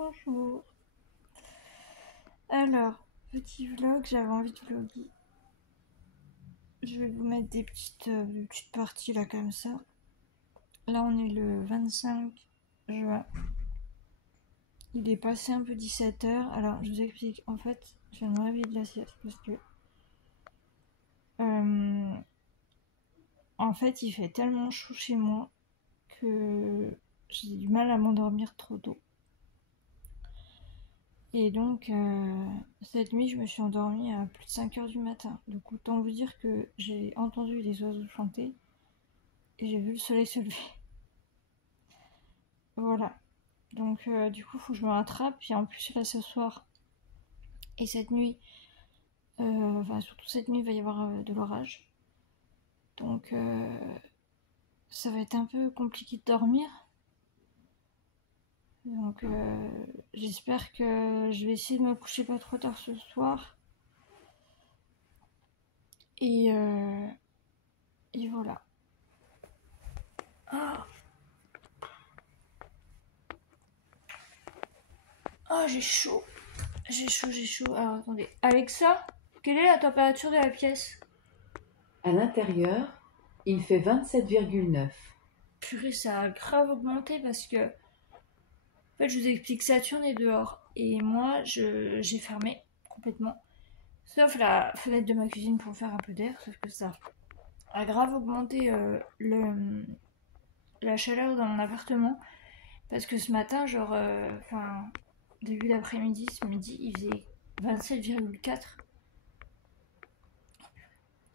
Bonjour. Alors, petit vlog, j'avais envie de vlogger. Je vais vous mettre des petites parties là comme ça. Là on est le 25 juin. Il est passé un peu 17 h. Alors je vous explique, en fait je viens de me réveiller de la sieste parce que en fait il fait tellement chaud chez moi que j'ai du mal à m'endormir trop tôt. Et donc cette nuit je me suis endormie à plus de 5 h du matin. Donc autant vous dire que j'ai entendu les oiseaux chanter et j'ai vu le soleil se lever. Voilà. Donc du coup faut que je me rattrape. Et en plus là ce soir et cette nuit, enfin surtout cette nuit il va y avoir de l'orage. Donc ça va être un peu compliqué de dormir. Donc j'espère que je vais essayer de me coucher pas trop tard ce soir. Et voilà. Oh, j'ai chaud. J'ai chaud. Alors attendez. Alexa, quelle est la température de la pièce? À l'intérieur, il fait 27,9. Purée, ça a grave augmenté parce que... En fait, je vous explique, Saturne est dehors. Et moi, j'ai fermé complètement. Sauf la fenêtre de ma cuisine pour faire un peu d'air. Sauf que ça a grave augmenté la chaleur dans mon appartement. Parce que ce matin, genre... début d'après-midi, ce midi, il faisait 27,4.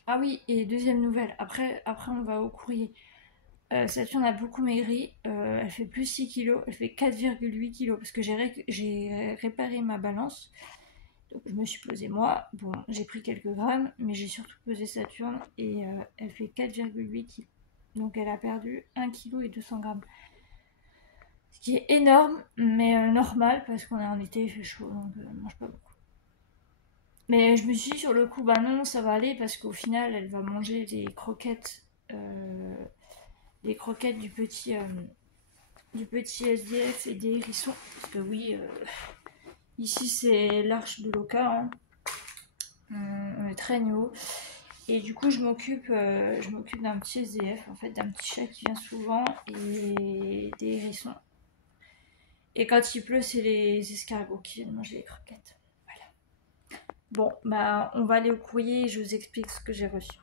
Ah oui, et deuxième nouvelle. Après on va au courrier. Saturne a beaucoup maigri. Elle fait plus 6 kilos. Elle fait 4,8 kilos. Parce que j'ai réparé ma balance. Donc je me suis pesée moi. Bon, j'ai pris quelques grammes. Mais j'ai surtout pesé Saturne. Et elle fait 4,8 kilos. Donc elle a perdu 1 kg et 200 grammes. Ce qui est énorme. Mais normal. Parce qu'on est en été, il fait chaud. Donc elle mange pas beaucoup. Mais je me suis dit sur le coup, bah non, ça va aller. Parce qu'au final, elle va manger des croquettes. Les croquettes du petit SDF et des hérissons. Parce que oui, ici c'est l'arche de Loca. Hein. On est très haut. Et du coup, je m'occupe d'un petit SDF, en fait, d'un petit chat qui vient souvent et des hérissons. Et quand il pleut, c'est les escargots qui viennent manger les croquettes. Voilà. Bon, bah, on va aller au courrier et je vous explique ce que j'ai reçu.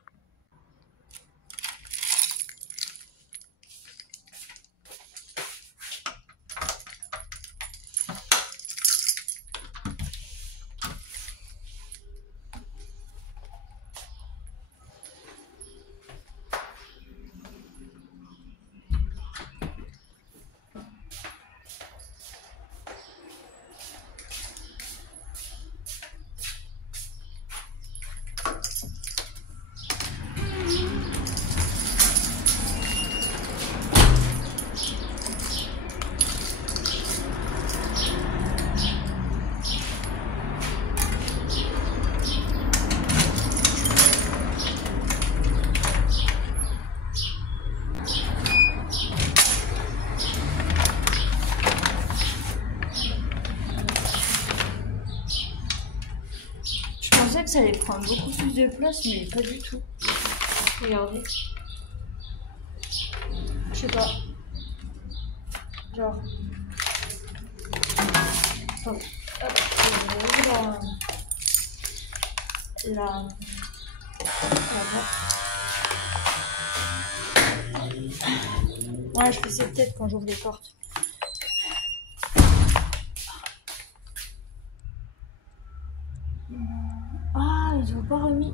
Je pensais que ça allait prendre beaucoup plus de place, mais pas du tout. Regardez. Je sais pas. Genre. Hop, la ouais, je fais cette tête quand j'ouvre les portes. Ah, ils ont pas remis.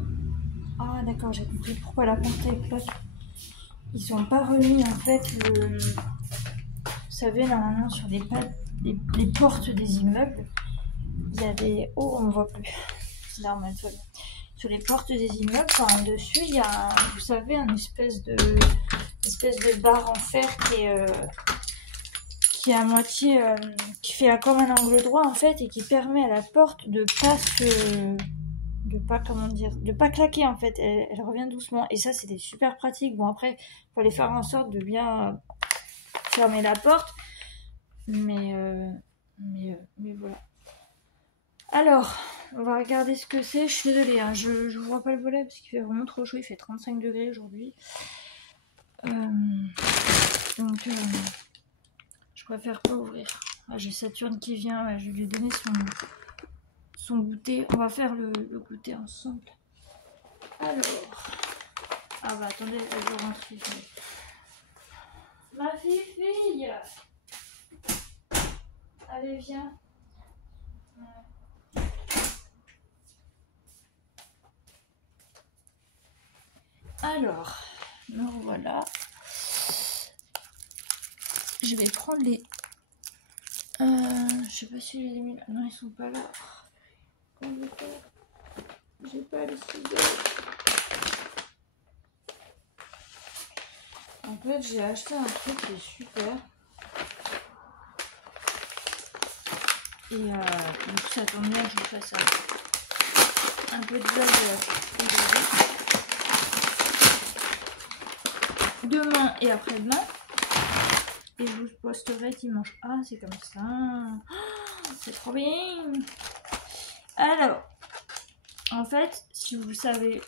Ah, d'accord, j'ai compris pourquoi la porte est close. Ils ont pas remis en fait le. Vous savez, normalement sur les portes des immeubles, il y a des. Oh, on ne voit plus. C'est normal, ça. Sur les portes des immeubles, par dessus, il y a, vous savez, une espèce de barre en fer qui est à moitié, qui fait comme un angle droit en fait et qui permet à la porte de pas claquer en fait. Elle revient doucement et ça c'était super pratique. Bon après, il fallait faire en sorte de bien fermer la porte, mais mais voilà. Alors, on va regarder ce que c'est. Je suis désolée, hein, je vous vois pas le volet parce qu'il fait vraiment trop chaud. Il fait 35 degrés aujourd'hui. Donc, je préfère pas ouvrir. Ah, j'ai Saturne qui vient. Ouais, je lui ai donné son goûter. On va faire le goûter ensemble. Alors. Ah bah attendez, elle veut rentrer. Ma fille. Allez, viens. Alors, me voilà. Je vais prendre les... je sais pas si j'ai mis là. Non, ils sont pas là. J'ai pas les ciseaux. En fait, j'ai acheté un truc qui est super. Et donc ça tombe bien que je vous fasse un peu de vlog demain et après-demain. Et je vous posterai dimanche. Ah, c'est comme ça. Oh, c'est trop bien. Alors, en fait, si vous avez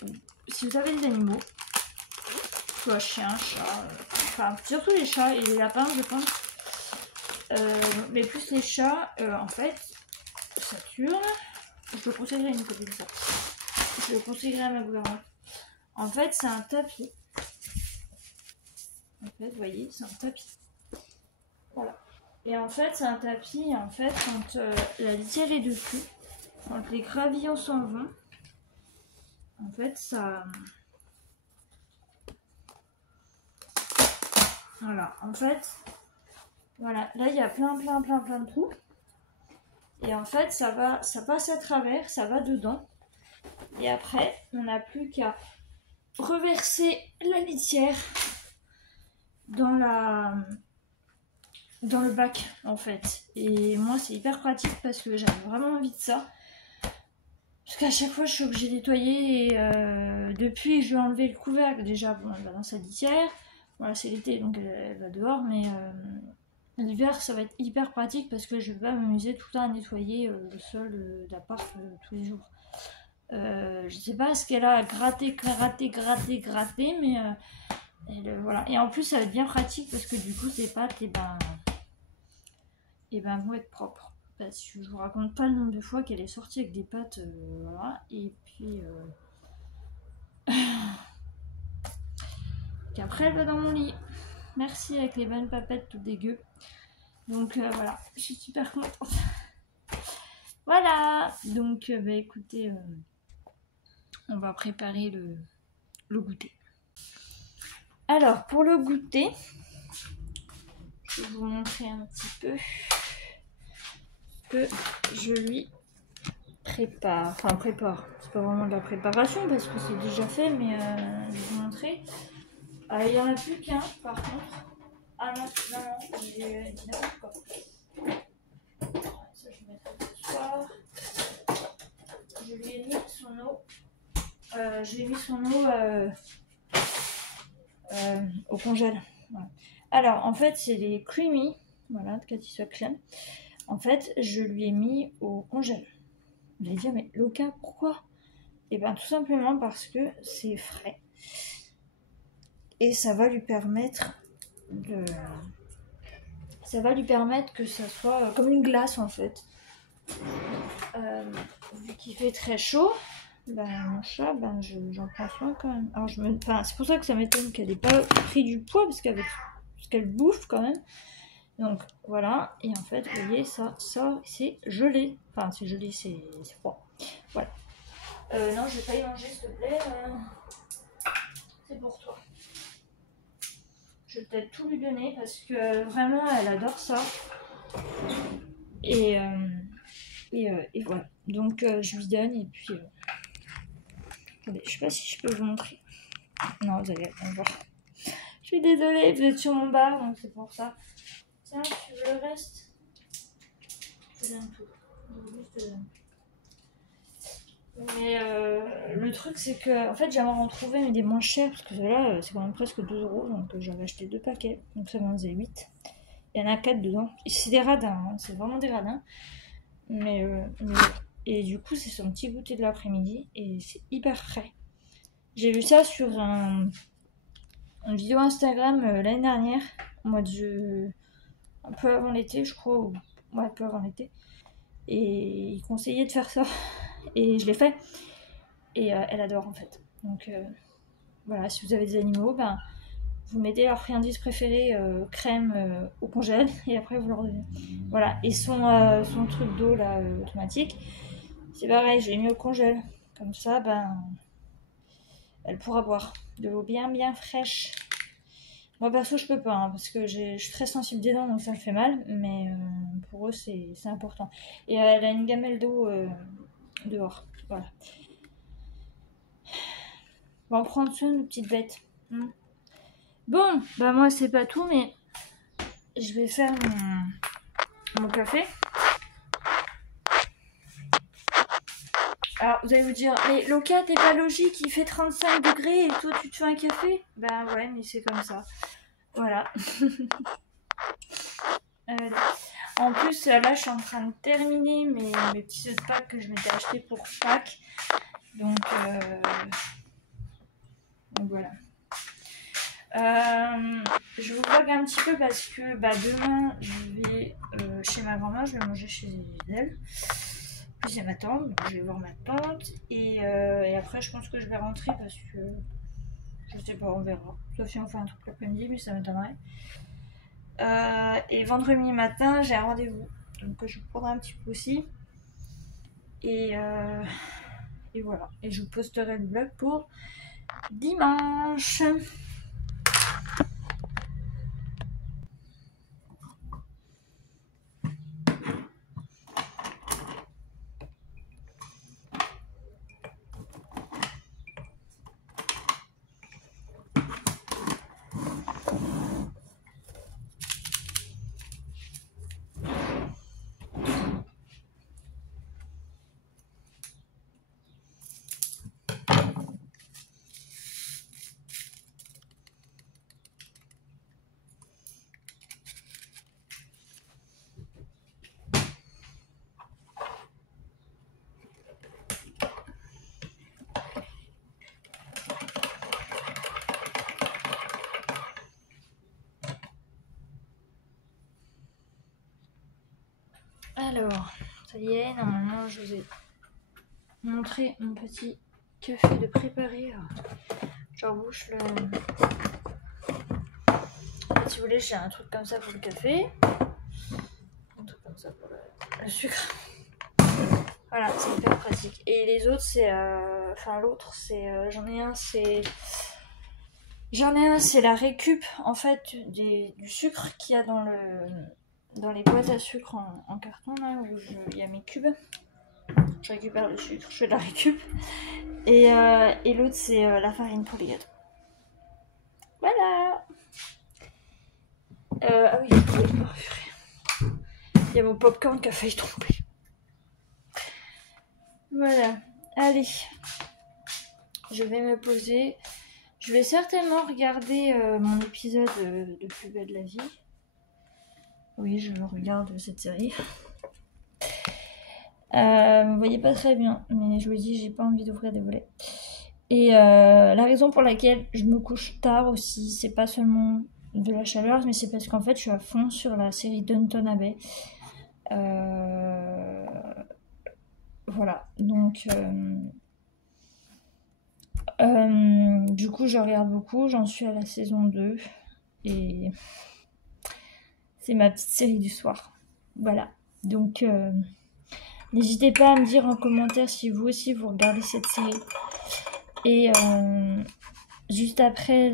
des animaux, soit chien, chat, enfin surtout les chats et les lapins, je pense. Mais plus les chats, en fait, Saturne, je le conseillerais à une copine de ça. Je le conseillerais à ma gouvernante. En fait, c'est un tapis. En fait, vous voyez, c'est un tapis. Voilà. Et en fait, c'est un tapis, en fait, quand la litière est dessus, quand les gravillons s'en vont, en fait, ça... Voilà, en fait, voilà, là, il y a plein de trous. Et en fait, ça passe à travers, ça va dedans. Et après, on n'a plus qu'à reverser la litière dans le bac, en fait. Et moi, c'est hyper pratique parce que j'avais vraiment envie de ça. Parce qu'à chaque fois, je suis obligée de nettoyer. Et depuis, je vais enlever le couvercle. Déjà, bon, elle va dans sa litière. Voilà, c'est l'été, donc elle va dehors. Mais l'hiver, ça va être hyper pratique parce que je vais pas m'amuser tout le temps à nettoyer le sol d'appart tous les jours. Je sais pas ce qu'elle a gratté, mais voilà. Et en plus, ça va être bien pratique parce que du coup, ces pâtes, vont être propres. Parce que je vous raconte pas le nombre de fois qu'elle est sortie avec des pâtes, voilà. Et puis, qu'après, elle va dans mon lit. Merci, avec les bonnes papettes tout dégueu. Donc voilà, je suis super contente. Voilà. Donc, écoutez, on va préparer le goûter. Alors, pour le goûter, je vais vous montrer un petit peu que je lui prépare. Enfin, prépare. C'est pas vraiment de la préparation parce que c'est déjà fait, mais je vais vous montrer. Il n'y en a plus qu'un, par contre. Ah non, j'ai n'importe quoi. Ça, je vais mettre ce soir. Je lui ai mis son eau. J'ai mis son eau au congèle. Voilà. Alors, en fait, c'est les creamy, voilà, de Cathy Swacklen. En fait, je lui ai mis au congèle. Vous allez dire, mais Loka, pourquoi? Et bien, tout simplement parce que c'est frais. Et ça va lui permettre que ça soit comme une glace, en fait. Vu qu'il fait très chaud, mon chat, j'en prends soin quand même. Alors, c'est pour ça que ça m'étonne qu'elle n'ait pas pris du poids, parce qu'elle bouffe quand même. Donc voilà, et en fait, vous voyez, ça c'est gelé. Enfin, c'est gelé, c'est froid. Voilà. Non, je vais pas y manger, s'il te plaît. C'est pour toi. Je vais peut-être tout lui donner parce que vraiment, elle adore ça. Et voilà. Donc, je lui donne et puis... Attendez, je sais pas si je peux vous montrer. Non, vous allez voir. Je suis désolée, vous êtes sur mon bar, donc c'est pour ça. Tiens, tu veux le reste? Je te donne tout. Je te donne. Mais le truc, c'est que en fait, j'aimerais en trouver mais des moins chers parce que là, c'est quand même presque 2 €. Donc, j'avais acheté 2 paquets. Donc, ça m'en faisait 8. Il y en a 4 dedans. Et c'est des radins, hein, c'est vraiment des radins. Mais et du coup, c'est son petit goûter de l'après-midi et c'est hyper frais. J'ai vu ça sur une vidéo Instagram l'année dernière, au mois de un peu avant l'été, je crois, ou ouais, un peu avant l'été. Et il conseillait de faire ça. Et je l'ai fait. Et elle adore en fait. Donc voilà, si vous avez des animaux, ben vous mettez leur friandise préférée, crème au congèle, et après vous leur donnez. Voilà. Et son truc d'eau là automatique, c'est pareil, j'ai mis au congèle. Comme ça, ben elle pourra boire de l'eau bien bien fraîche. Moi perso je peux pas hein, parce que je suis très sensible des dents donc ça me fait mal, mais pour eux c'est important. Et elle a une gamelle d'eau dehors. Voilà. On va en prendre soin de nos petites bêtes. Bon, bah moi c'est pas tout, mais je vais faire mon café. Alors vous allez vous dire, mais Loca t'es pas logique, il fait 35 degrés et toi tu te fais un café? Bah ouais, mais c'est comme ça. Voilà. En plus, là je suis en train de terminer mes petits œufs de Pâques que je m'étais acheté pour Pâques. Donc voilà. Je vous vlog un petit peu parce que demain je vais chez ma grand-mère, je vais manger chez elle. Puis il y a ma tante, donc je vais voir ma tante. Et après je pense que je vais rentrer parce que je sais pas, on verra. Sauf si on fait un truc l'après-midi, mais ça m'étonnerait. Et vendredi matin j'ai un rendez-vous. Donc je vous prendrai un petit peu aussi. Et voilà. Et je vous posterai le vlog pour dimanche. Alors, ça y est, normalement je vous ai montré mon petit café de préparé. J'embouche le... Si vous voulez, j'ai un truc comme ça pour le café. Un truc comme ça pour le sucre. Voilà, c'est hyper pratique. Et les autres, c'est... Enfin, l'autre, c'est... J'en ai un, c'est la récup, en fait, du sucre qu'il y a dans les boîtes à sucre en carton, là, où il y a mes cubes. Je récupère le sucre, je fais de la récup. Et l'autre, c'est la farine pour les gâteaux. Voilà. Ah oui, il y a mon popcorn qui a failli tomber. Voilà. Allez. Je vais me poser. Je vais certainement regarder mon épisode de Plus belle la vie. Oui, je regarde cette série. Vous voyez pas très bien, mais je vous dis, j'ai pas envie d'ouvrir des volets. Et la raison pour laquelle je me couche tard aussi, c'est pas seulement de la chaleur, mais c'est parce qu'en fait, je suis à fond sur la série Downton Abbey. Voilà, donc du coup, je regarde beaucoup, j'en suis à la saison 2 et c'est ma petite série du soir. Voilà, donc n'hésitez pas à me dire en commentaire si vous aussi vous regardez cette série. Et juste après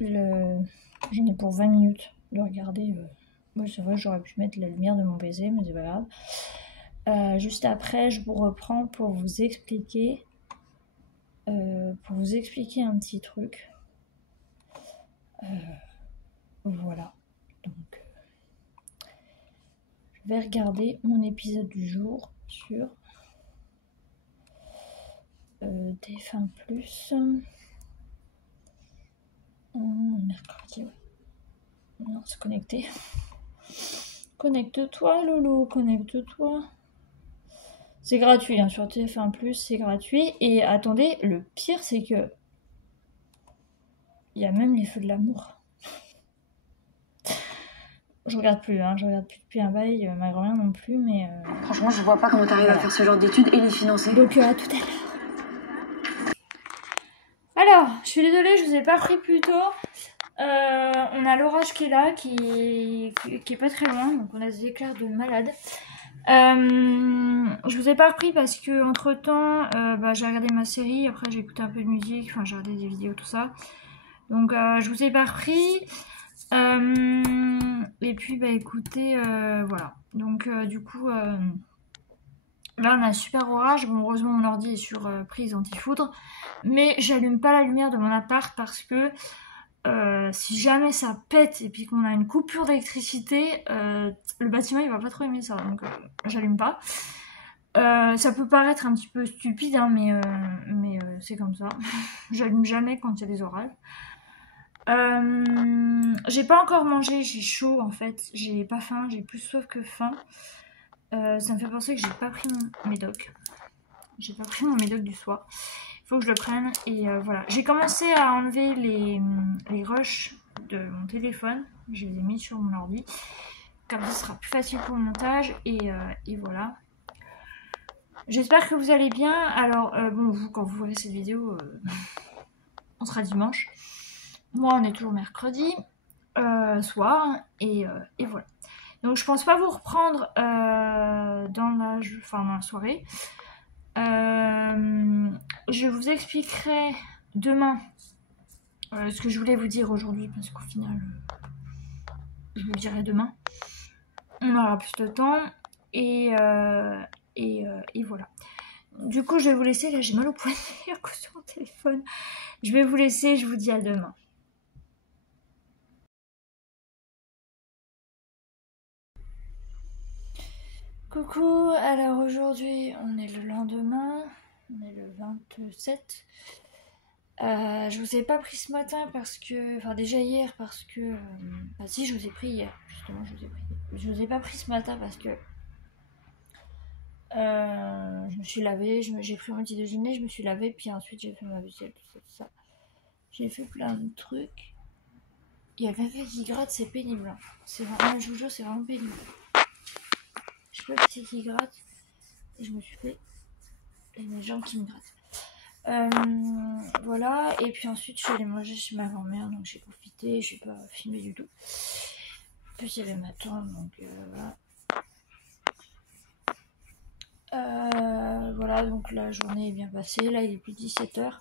j'en ai pour 20 minutes de regarder. Moi, c'est vrai, j'aurais pu mettre la lumière de mon PC, mais c'est pas grave. Juste après, je vous reprends pour vous expliquer un petit truc. Voilà. Donc, je vais regarder mon épisode du jour sur TF1+. Mercredi, ouais. Non, c'est connecté. Connecte-toi, Lolo, connecte-toi. C'est gratuit, hein, sur TF1+, c'est gratuit. Et attendez, le pire, c'est que il y a même les feux de l'amour. Je regarde plus depuis un bail, ma grand-mère non plus, mais... Franchement, je vois pas comment t'arrives à faire ce genre d'études et les financer. Donc, à tout à l'heure. Alors, je suis désolée, je vous ai pas pris plus tôt. On a l'orage qui est là, qui est pas très loin, donc on a des éclairs de malade. Je vous ai pas repris parce que entre temps j'ai regardé ma série, après j'ai écouté un peu de musique, enfin j'ai regardé des vidéos, tout ça. Donc je vous ai pas repris. Et puis écoutez, voilà. Donc du coup là on a un super orage. Bon, heureusement mon ordi est sur prise anti-foudre, mais j'allume pas la lumière de mon appart parce que si jamais ça pète et puis qu'on a une coupure d'électricité, le bâtiment il va pas trop aimer ça, donc j'allume pas. Ça peut paraître un petit peu stupide, hein, mais c'est comme ça. J'allume jamais quand il y a des orages. J'ai pas encore mangé, j'ai chaud en fait, j'ai pas faim, j'ai plus soif que faim. Ça me fait penser que j'ai pas pris mon médoc. J'ai pas pris mon médoc du soir. Il faut que je le prenne et voilà. J'ai commencé à enlever les rushs de mon téléphone. Je les ai mis sur mon ordi. Comme ça, ce sera plus facile pour le montage et voilà. J'espère que vous allez bien. Alors, bon, vous, quand vous verrez cette vidéo, on sera dimanche. Moi, on est toujours mercredi soir et voilà. Donc, je pense pas vous reprendre dans la soirée. Je vous expliquerai demain ce que je voulais vous dire aujourd'hui parce qu'au final je vous le dirai demain, on aura plus de temps et voilà. Du coup je vais vous laisser, là j'ai mal au poignet à cause de mon téléphone. Je vais vous laisser, je vous dis à demain. Coucou, alors aujourd'hui on est le lendemain, on est le 27. Je vous ai pas pris ce matin parce que... Enfin déjà hier parce que... si, je vous ai pris hier, justement je vous ai pris. Je vous ai pas pris ce matin parce que... je me suis lavée, j'ai pris mon petit déjeuner, je me suis lavée, puis ensuite j'ai fait ma vaisselle, tout ça. J'ai fait plein de trucs. Il y a quelqu'un qui gratte, c'est pénible. Hein. C'est vraiment, je vous jure, c'est vraiment pénible. Je peux le petit qui gratte. Et je me suis fait... Il y a des gens qui me grattent. Voilà, et puis ensuite je suis allée manger chez ma grand-mère, donc j'ai profité, je n'ai pas filmé du tout. En plus il y avait ma tante, donc voilà. Voilà, donc la journée est bien passée, là il est plus 17h.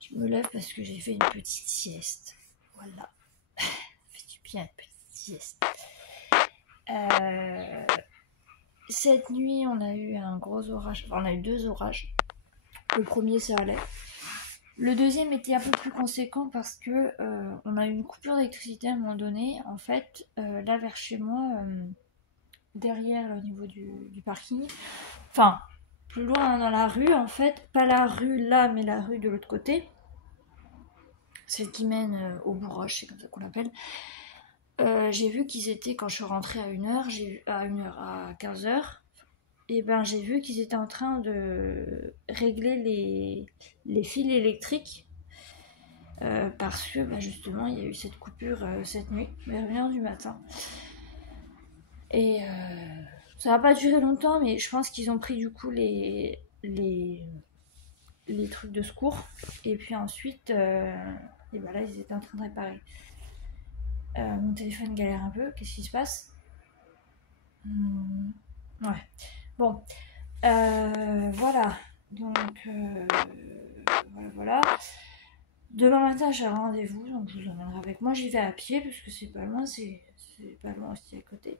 Je me lève parce que j'ai fait une petite sieste. Voilà. Ça fait du bien une petite sieste. Cette nuit on a eu un gros orage, enfin on a eu 2 orages. Le premier ça allait. Le deuxième était un peu plus conséquent parce que on a eu une coupure d'électricité à un moment donné. En fait, là vers chez moi, derrière, là, au niveau du parking, enfin, plus loin dans la rue, en fait, pas la rue là, mais la rue de l'autre côté, celle qui mène au Bourroche, c'est comme ça qu'on l'appelle. J'ai vu qu'ils étaient, quand je suis rentrée à 1h, à 15h, et j'ai vu qu'ils étaient en train de régler les fils électriques parce que justement il y a eu cette coupure cette nuit vers 1h du matin et ça va pas durer longtemps, mais je pense qu'ils ont pris du coup les trucs de secours et puis ensuite là ils étaient en train de réparer. Mon téléphone galère un peu, qu'est-ce qui se passe? Ouais. Bon, voilà, donc voilà. Demain matin j'ai un rendez-vous, donc je vous emmènerai avec moi. J'y vais à pied parce que c'est pas loin, c'est pas loin aussi à côté.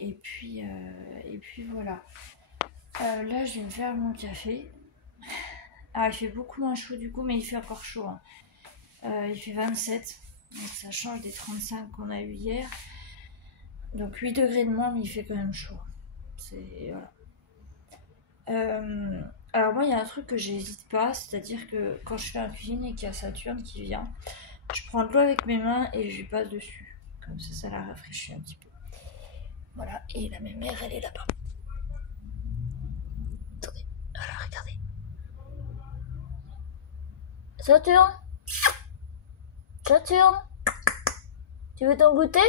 Et puis voilà. Là je vais me faire mon café. Ah, il fait beaucoup moins chaud du coup, mais il fait encore chaud. Hein. Il fait 27, donc ça change des 35 qu'on a eu hier. Donc 8 degrés de moins, mais il fait quand même chaud. C'est... Voilà. Alors moi, il y a un truc que j'hésite pas, c'est-à-dire que quand je fais la cuisine et qu'il y a Saturne qui vient, je prends de l'eau avec mes mains et je lui passe dessus. Comme ça la rafraîchit un petit peu. Voilà, et la mémère, elle est là-bas. Attendez, voilà, regardez. Saturne, Saturne, tu veux ton goûter?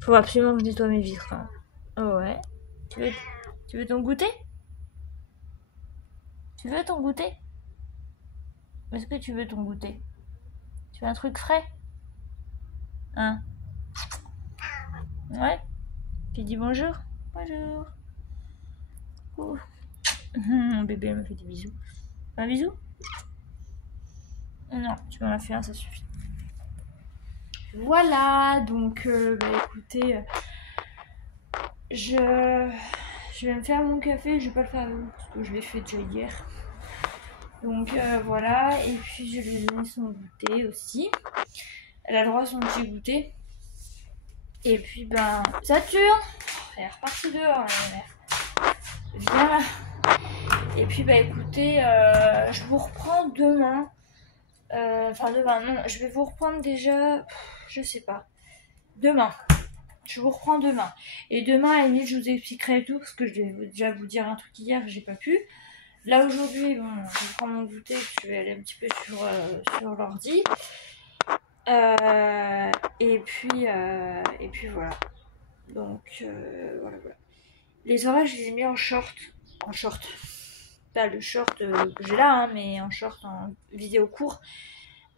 Faut absolument que je nettoie mes vitres. Hein. Oh ouais. Tu veux ton goûter? Tu veux ton goûter? Est-ce que tu veux ton goûter? Tu veux un truc frais? Hein? Ouais? Tu dis bonjour? Bonjour. Oh. Mon bébé me fait des bisous. Un bisou? Non, tu m'en as fait un, ça suffit. Voilà, donc écoutez, je vais me faire mon café, je vais pas le faire parce que je l'ai fait déjà hier. Donc voilà, et puis je lui ai donné son goûter aussi. Elle a le droit à son petit goûter. Et puis ben, Saturne, elle est repartie dehors, la mère. Viens là. Et puis bah écoutez, je vous reprends demain. Enfin demain, non, je vais vous reprendre déjà, je sais pas. Demain. Je vous reprends demain. Et demain, à la limite, je vous expliquerai tout, parce que je vais déjà vous dire un truc hier, j'ai pas pu. Là, aujourd'hui, bon, je prends mon goûter, je vais aller un petit peu sur l'ordi. Et puis voilà. Donc, voilà. Les orages, je les ai mis en short. En short. Pas le short que j'ai là, hein, mais en short, en vidéo court.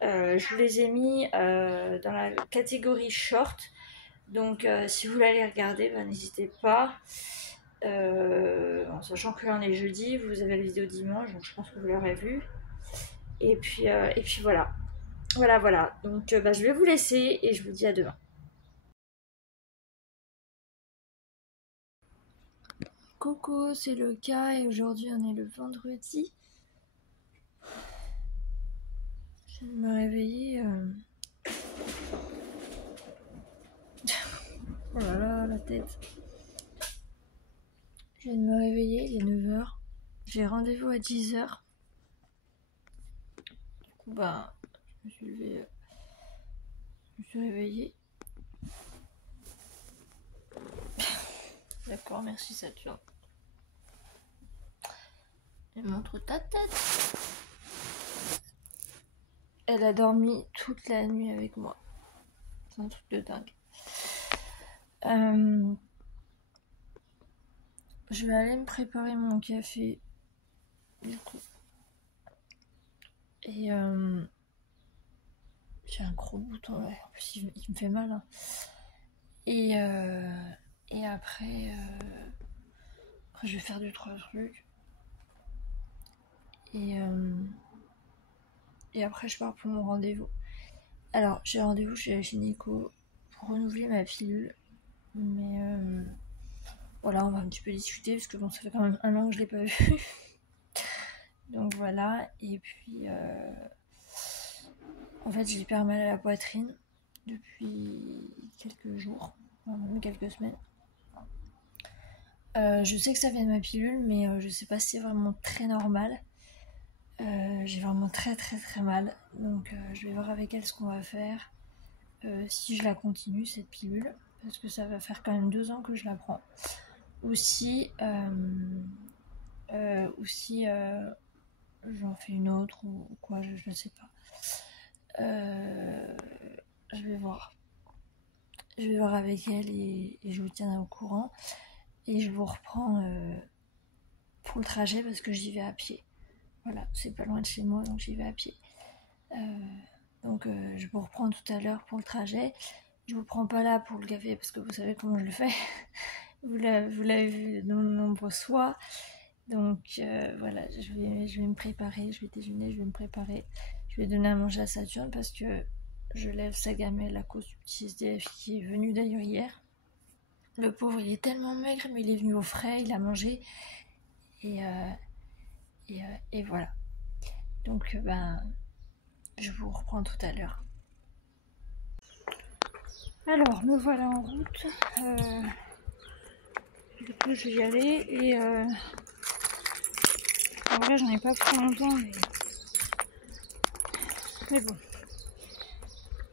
Je vous les ai mis dans la catégorie short. Donc si vous voulez les regarder, ben, n'hésitez pas. En sachant que là on est jeudi, vous avez la vidéo dimanche, donc je pense que vous l'aurez vu. Et puis voilà. Voilà. Donc je vais vous laisser et je vous dis à demain. Coucou, c'est Loka et aujourd'hui on est le vendredi. Je viens de me réveiller. Oh là là, la tête. Je viens de me réveiller, il est 9h. J'ai rendez-vous à 10h. Du coup, bah, je me suis levée. Je me suis réveillée. D'accord, merci Saturne. Et montre ta tête. Elle a dormi toute la nuit avec moi. C'est un truc de dingue. Je vais aller me préparer mon café. Du coup. Et j'ai un gros bouton là. En plus, il me fait mal. Hein. Et après, je vais faire 2-3 trucs. Et après, je pars pour mon rendez-vous. Alors, j'ai rendez-vous chez la gynéco pour renouveler ma pilule. Mais voilà, on va un petit peu discuter parce que bon, ça fait quand même 1 an que je l'ai pas vu. Donc voilà, et puis en fait, j'ai hyper mal à la poitrine depuis quelques jours, même quelques semaines. Je sais que ça vient de ma pilule, mais je sais pas si c'est vraiment très normal. J'ai vraiment très mal, donc je vais voir avec elle ce qu'on va faire. Si je la continue cette pilule, parce que ça va faire quand même 2 ans que je la prends. Ou si j'en fais une autre ou quoi, je sais pas. Je vais voir. Je vais voir avec elle et je vous tiendrai au courant. Et je vous reprends pour le trajet parce que j'y vais à pied. Voilà, c'est pas loin de chez moi, donc j'y vais à pied. Donc je vous reprends tout à l'heure pour le trajet. Je vous prends pas là pour le café parce que vous savez comment je le fais. Vous l'avez vu de nombreuses fois. Donc voilà, je vais me préparer, je vais déjeuner, je vais me préparer. Je vais donner à manger à Saturne parce que je lève sa gamelle à cause du petit SDF qui est venu d'ailleurs hier. Le pauvre, il est tellement maigre, mais il est venu au frais, il a mangé. Et voilà. Donc je vous reprends tout à l'heure. Alors, me voilà en route. Du coup, je vais y aller et en vrai, j'en ai pas pour longtemps, mais Mais bon.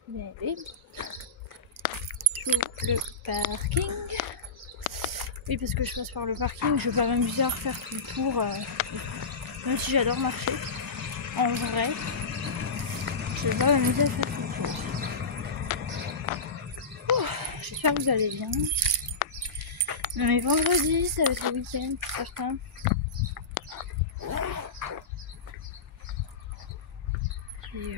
Mais oui. J'ouvre le parking. Oui, parce que je passe par le parking, je vais pas m'amuser à refaire tout le tour. Même si j'adore marcher. En vrai, je vais pas m'amuser à faire tout le tour. J'espère que vous allez bien. On est vendredi, ça va être le week-end pour certains. Et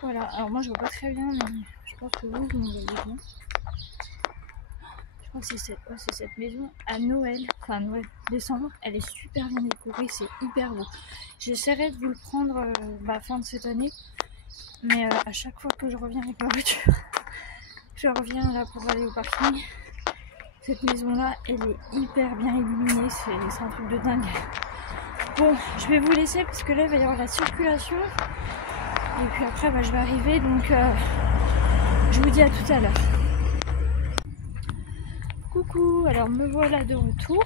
voilà, alors moi je vois pas très bien, mais je pense que vous me voyez bien. Je crois que c'est cette maison à Noël, enfin Noël, décembre, elle est super bien décorée, c'est hyper beau. J'essaierai de vous le prendre fin de cette année, mais à chaque fois que je reviens avec ma voiture, je reviens là pour aller au parking. Cette maison là, elle est hyper bien illuminée, c'est un truc de dingue. Bon, je vais vous laisser parce que là il va y avoir la circulation. Et puis après je vais arriver, donc je vous dis à tout à l'heure. Coucou, alors me voilà de retour.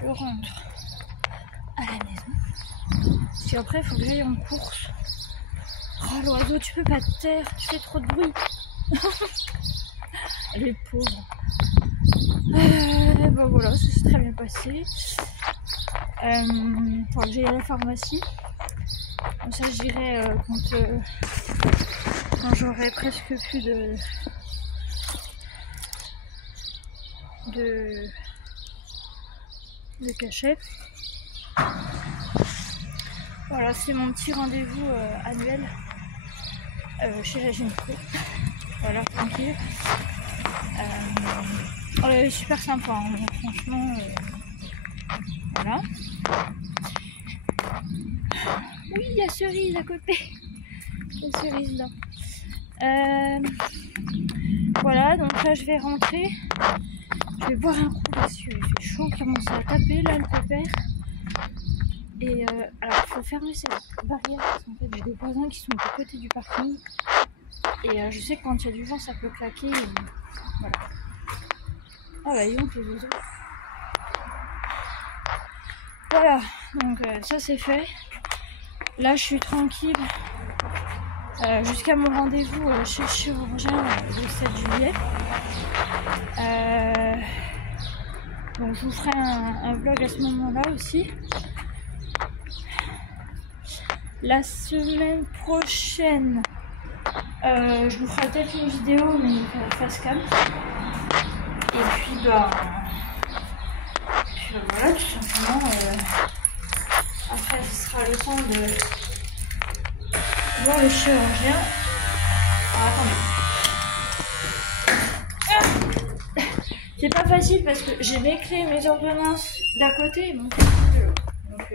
Je rentre à la maison. Parce qu'après il faut que j'aille en course. Oh l'oiseau, tu peux pas te taire, tu fais trop de bruit. Les pauvres. Bon voilà, ça s'est très bien passé. Faut que j'aille à la pharmacie. Comme ça j'irai quand j'aurai presque plus de cachet. Voilà, c'est mon petit rendez-vous annuel chez la gynéco. Voilà, tranquille. Elle est super sympa, hein, franchement. Voilà. Oui, il y a Cerise à côté. Il y a Cerise là. Voilà, donc là je vais rentrer. Je vais boire un coup parce qu'il fait chaud, il commence à taper là le pépère. Et alors il faut fermer cette barrière parce qu'en fait j'ai des voisins qui sont à côté du parking. Et je sais que quand il y a du vent ça peut claquer. Et voilà. Ah bah ils ont les oiseaux. Voilà, donc ça c'est fait. Là je suis tranquille jusqu'à mon rendez-vous chez le chirurgien le 7 juillet. Donc je vous ferai un vlog à ce moment-là aussi. La semaine prochaine, je vous ferai peut-être une vidéo mais face cam. Et puis voilà, tout simplement. Après ce sera le temps de voir le chirurgien. Alors, attendez. C'est pas facile parce que j'ai mes clés, mes ordonnances d'un côté et mon téléphone de l'autre. Donc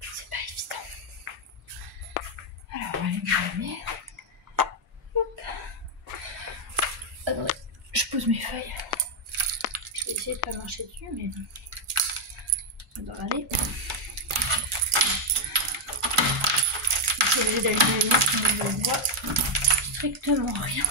c'est pas évident. Alors on va aller me donner. Hop. Attendez, je pose mes feuilles. Je vais essayer de pas marcher dessus, mais ça doit aller. Je suis obligée d'aller mais je vois strictement rien.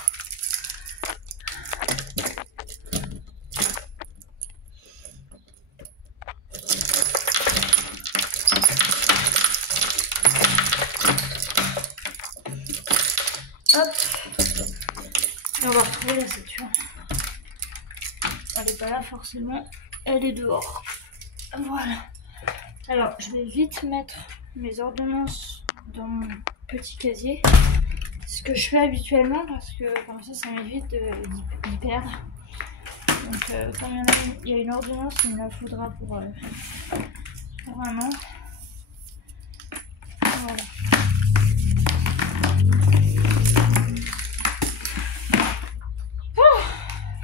Hop. Et on va retrouver la ceinture. Elle n'est pas là forcément, elle est dehors. Voilà. Alors je vais vite mettre mes ordonnances dans mon petit casier. Ce que je fais habituellement parce que comme ça m'évite d'y perdre. Donc comme il y a une ordonnance, il me la faudra pour un an. Voilà.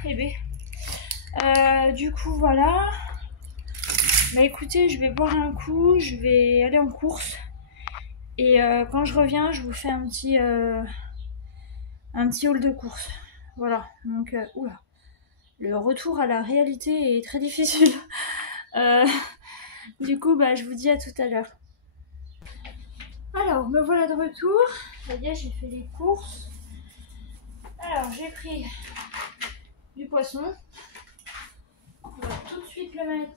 Eh bien. Du coup voilà. Bah écoutez, je vais boire un coup, je vais aller en course. Et quand je reviens, je vous fais un petit haul de course. Voilà, donc oula. Le retour à la réalité est très difficile. Du coup, bah je vous dis à tout à l'heure. Alors, me voilà de retour. Ça y est, j'ai fait les courses. Alors, j'ai pris du poisson. On va tout de suite le mettre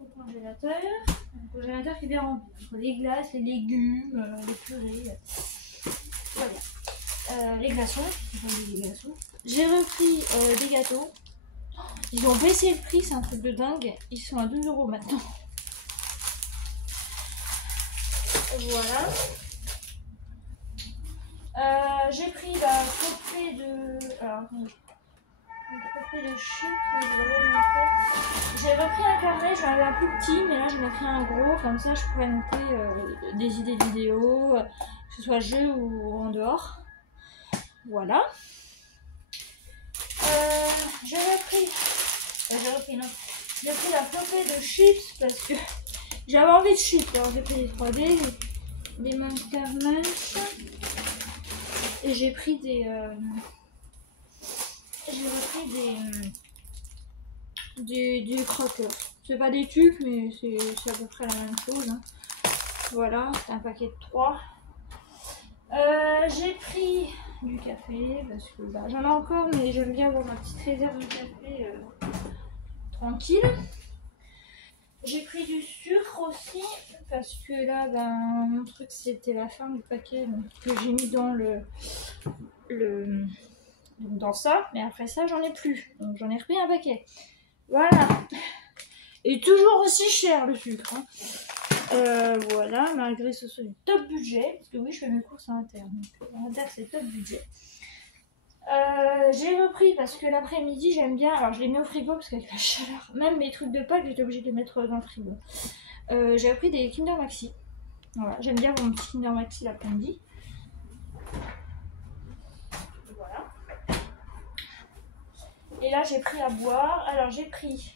au congélateur. Un congélateur qui est bien rempli. Entre les glaces, les légumes, les purées. Voilà. Les glaçons. J'ai repris des gâteaux. Ils ont baissé le prix, c'est un truc de dingue. Ils sont à 12 € maintenant. Voilà. J'ai pris la flopée de... Alors, attendez. Une flopée de chips. J'ai repris un carnet, j'en avais un plus petit, mais là je m'ai pris un gros. Comme ça, je pourrais noter des idées de vidéos, que ce soit jeu ou en dehors. Voilà. J'ai repris la flopée de chips parce que j'avais envie de chips. Alors j'ai pris des 3D, des Mancarmans et j'ai pris des du croqueur. C'est pas des tubes mais c'est à peu près la même chose. Hein. Voilà, c'est un paquet de 3. J'ai pris du café parce que bah, j'en ai encore mais j'aime bien avoir ma petite réserve de café tranquille. J'ai pris du sucre aussi parce que là ben, mon truc c'était la fin du paquet donc, que j'ai mis dans dans ça, mais après ça j'en ai plus donc j'en ai repris un paquet. Voilà, et toujours aussi cher le sucre hein. Voilà, malgré ce soit du top budget, parce que oui, je fais mes courses à Inter, donc à Inter c'est top budget. J'ai repris parce que l'après-midi j'aime bien, alors je les mets au frigo parce qu'avec la chaleur, même mes trucs de Pâques j'étais obligée de les mettre dans le frigo. J'ai repris des Kinder Maxi, voilà, j'aime bien mon petit Kinder Maxi l'après-midi. Voilà. Et là j'ai pris à boire, alors j'ai pris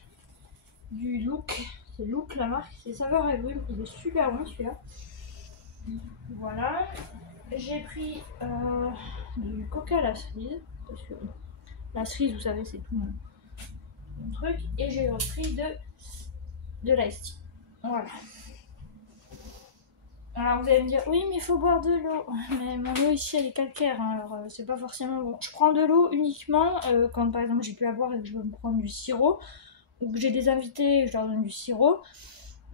du Look. C'est Look la marque, c'est saveur agrumes, il est super bon celui-là. Voilà. J'ai pris du coca à la cerise, parce que la cerise vous savez c'est tout mon truc. Et j'ai repris de l'ice tea. Voilà. Alors vous allez me dire, oui mais il faut boire de l'eau. Mais mon eau ici elle est calcaire, hein, alors c'est pas forcément bon. Je prends de l'eau uniquement quand par exemple j'ai plus à boire et que je veux me prendre du sirop. Ou que j'ai des invités et je leur donne du sirop.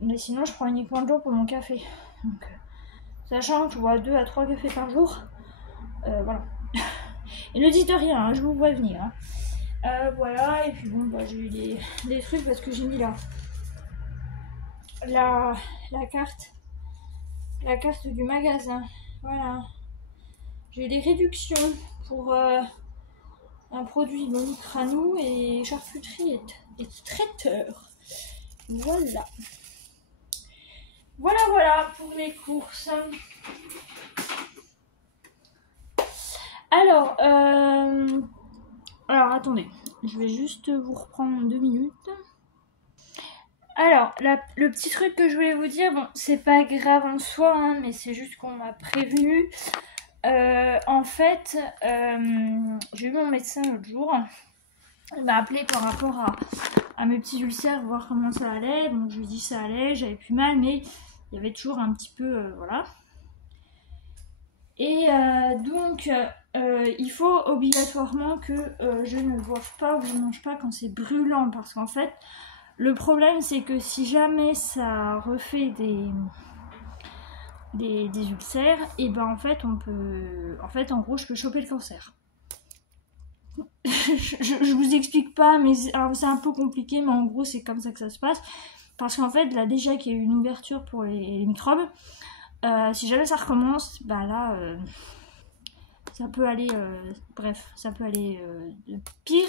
Mais sinon je prends uniquement de l'eau pour mon café. Donc, sachant que je bois 2 à 3 cafés par jour. Voilà. Et ne dites rien, hein, je vous vois venir. Hein. Voilà, et puis bon bah, j'ai eu des trucs parce que j'ai mis la carte du magasin. Voilà. J'ai eu des réductions pour un produit Monique à nous et charcuterie et traiteur. Voilà. Voilà pour les courses. Alors attendez, je vais juste vous reprendre 2 minutes. Alors, le petit truc que je voulais vous dire, bon, c'est pas grave en soi, hein, mais c'est juste qu'on m'a prévenu. En fait, j'ai eu mon médecin l'autre jour. Il m'a appelé par rapport à mes petits ulcères, voir comment ça allait. Donc je lui ai dit ça allait, j'avais plus mal, mais il y avait toujours un petit peu, voilà. Et donc, il faut obligatoirement que je ne boive pas ou je ne mange pas quand c'est brûlant. Parce qu'en fait, le problème c'est que si jamais ça refait des ulcères, et ben en fait on peut, en gros je peux choper le cancer. je vous explique pas, mais c'est un peu compliqué, mais en gros c'est comme ça que ça se passe. Parce qu'en fait là déjà qu'il y a eu une ouverture pour les microbes, si jamais ça recommence, bah là ça peut aller, bref, ça peut aller pire.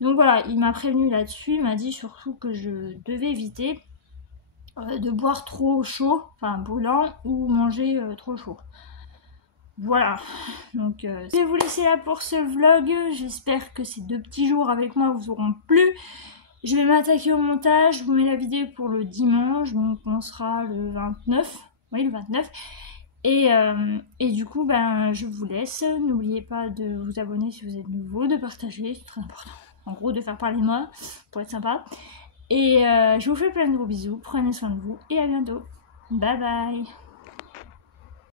Donc voilà, il m'a prévenu là-dessus, il m'a dit surtout que je devais éviter de boire trop chaud, enfin brûlant, ou manger trop chaud. Voilà, donc je vais vous laisser là pour ce vlog. J'espère que ces 2 petits jours avec moi vous auront plu. Je vais m'attaquer au montage, je vous mets la vidéo pour le dimanche, donc on sera le 29, oui le 29. Et du coup, ben, je vous laisse. N'oubliez pas de vous abonner si vous êtes nouveau, de partager, c'est très important. En gros, de faire parler de moi, pour être sympa. Et je vous fais plein de gros bisous, prenez soin de vous et à bientôt. Bye bye.